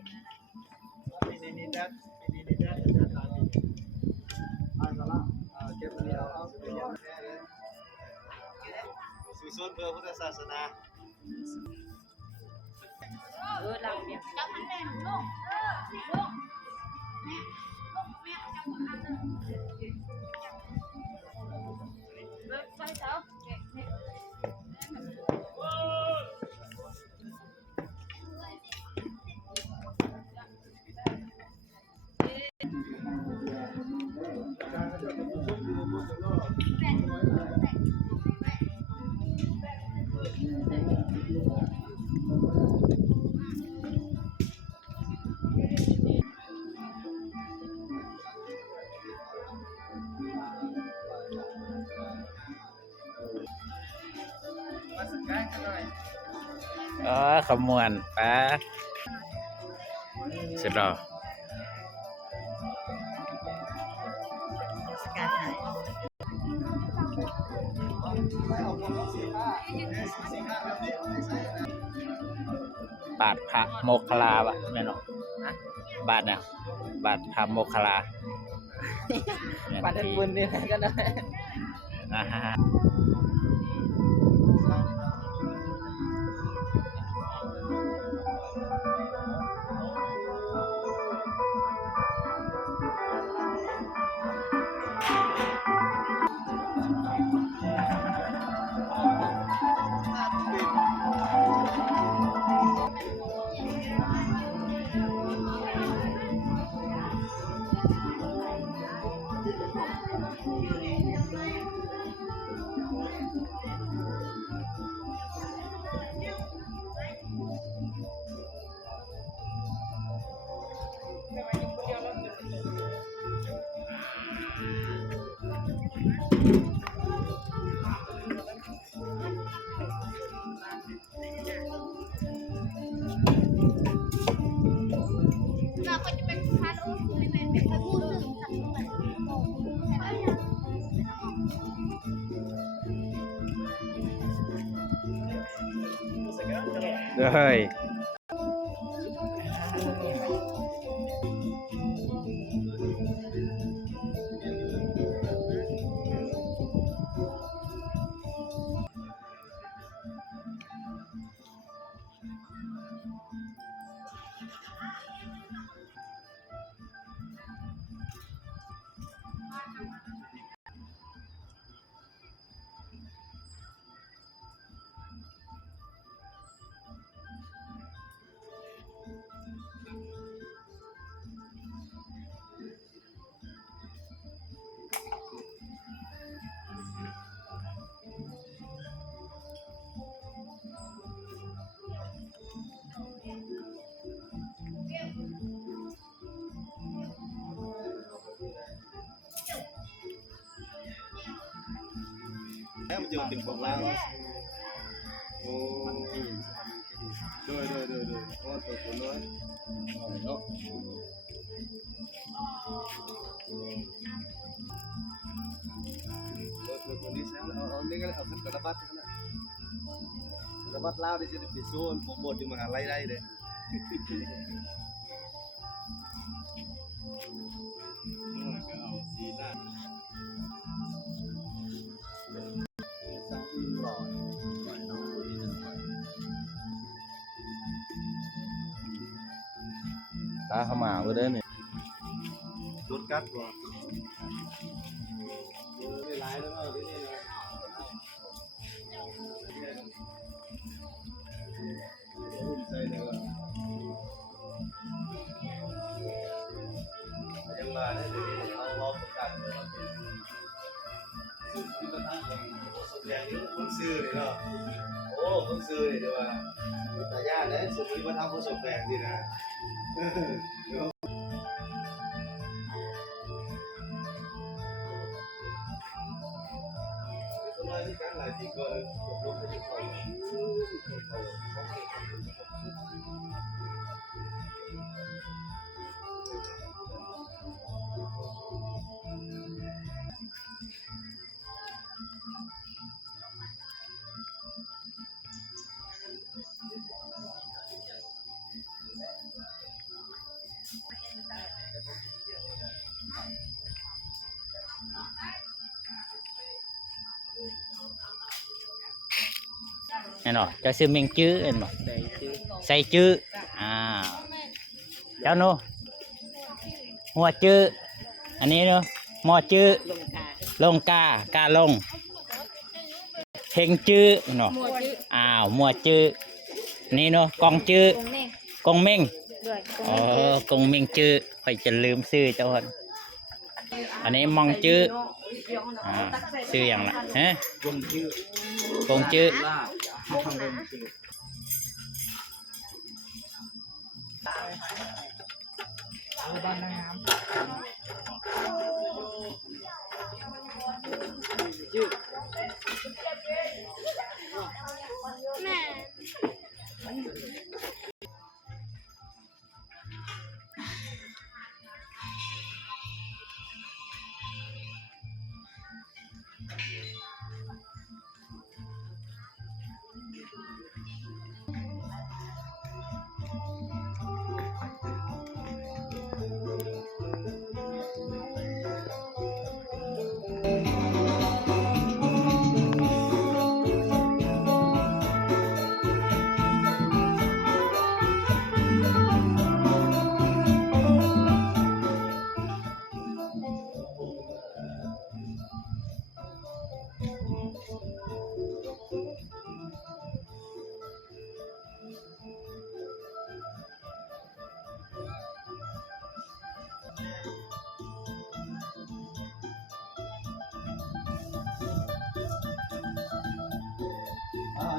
นี่แดดนี่แดดจะตายสาระเก็บอันนี้เอาสู่ส่วนเพื่อพุทธศาสนาเราเนี่ยเจ้าทั้งแม่ลูกลูกแม่เจ้าหัวอันเลยไปเถอะขมวนป้าเสร็จแล้วบาทพระโมคคัลลาวะแม่นบาทเนี่ยบาทพระโมคคัลลาบาทบุญนี่ก็ได้เราก็จะเป็นพาร์ทโอ้คือเป็นพูดถึงสัตว์เหมือนเลยแล้วมันจะเป็นของเราโอ้โดยเพราะตัวน้อยเนาะตัวนี้ใช่เอานี่ก็เอาขึ้นกระบัดกันนะกระบัดลาวที่จะไปสู้โปรโมทอยู่มหาลัยได้เลยก็เอาสีหน้าตาขมาไปได้เนี่ย รถกัดก่อนไม่ร้ายแล้วก็ที่นี่นะหุ่นใจเลยว่ายังมาได้เลยเอาล้อประกันเลยสุดที่มาตั้งเป็นสุดแรงนี่คนซื้อเลยเนาะโอ้คนซื้อเลยเดี๋ยวว่าแต่ญาติเนี่ยสุดที่มาทำคนสมแบกดีนะที่การหลายทีก็ลงไปที่เขา นบ่เจ้าซื้อเมงจื้อแม่นบ่ ใส่ชื่อ ใส่จื้ออ่าเจ้าหนูหัวจื้ออันนี้เนาะหม้อจื้อ ลงกา ลงกาลงเฮงจื้อเนาะ หมวดจื้อ อ้าวหม้อจื้อนี่เนาะกองจื้อ ตรงนี้ กองเม่ง ด้วยตรง อ๋อ นี้ กงเมงจื้อข่อยจะลืมชื่อเจ้าคนอันนี้มองจื้ออ่าชื่ออย่างละฮะ วงชื่อก งจื้อ ลาบทางวงชื่อ แม่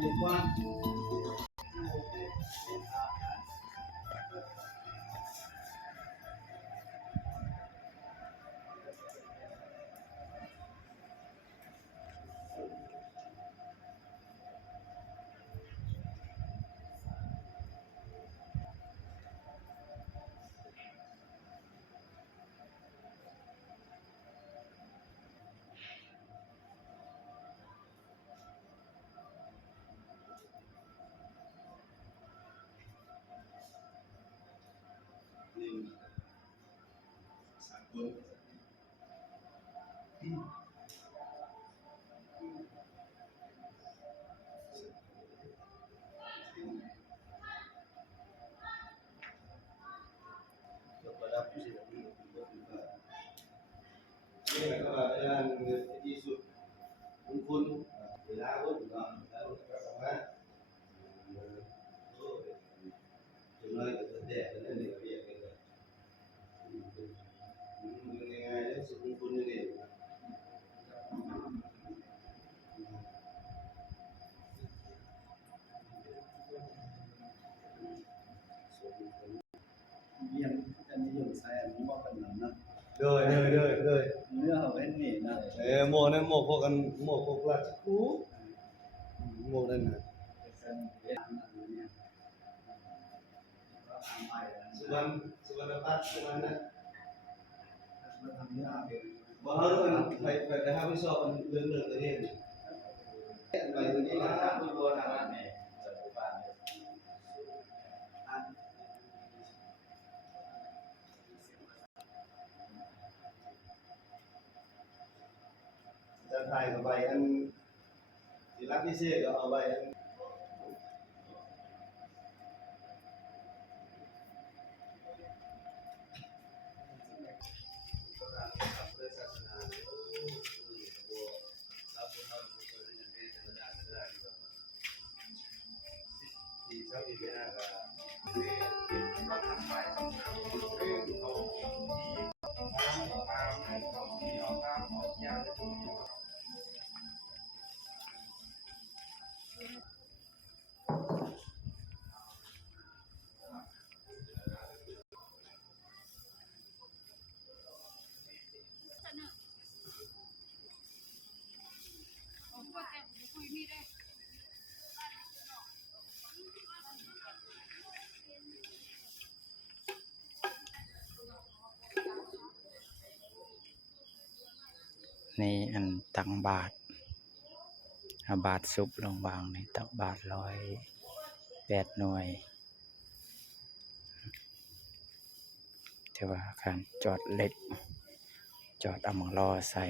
อยู่กว้าง ประดับผู้เสียชีวิตนี่ก็ว่าเวลาที่สุดคุณเวลาพูดก่อนแล้วก็สามารถจำเลยก็จะแดกนั่นเองเรียกกันเลยง่ายๆเลยสุดคุณนี่เองเยี่ยมอันนี้อยู่ใช้อันนี้ว่ากันนั้นนะเลยเนื้อเขาเอ็นนี่นะโมนั่นโมพวกกันโมพวกราชกูโมนั่นนะสุวรรณพัฒน์สุวรรณนะมาทำเนื้ออาเป็นว่าเขาต้องไปหาผู้สอบเรื่องตัวนี้ไปตัวนี้นะคุณบัวทำอะไรเนี่ยจัดการจะถ่ายกับใบอันศิลปพิเศษก็เอาใบอันนี่อันตังบาทเอาบาทซุปลงวางในตักบาท108 หน่วยถือว่าการจอดเล็กจอดเอามังรอใส่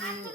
มา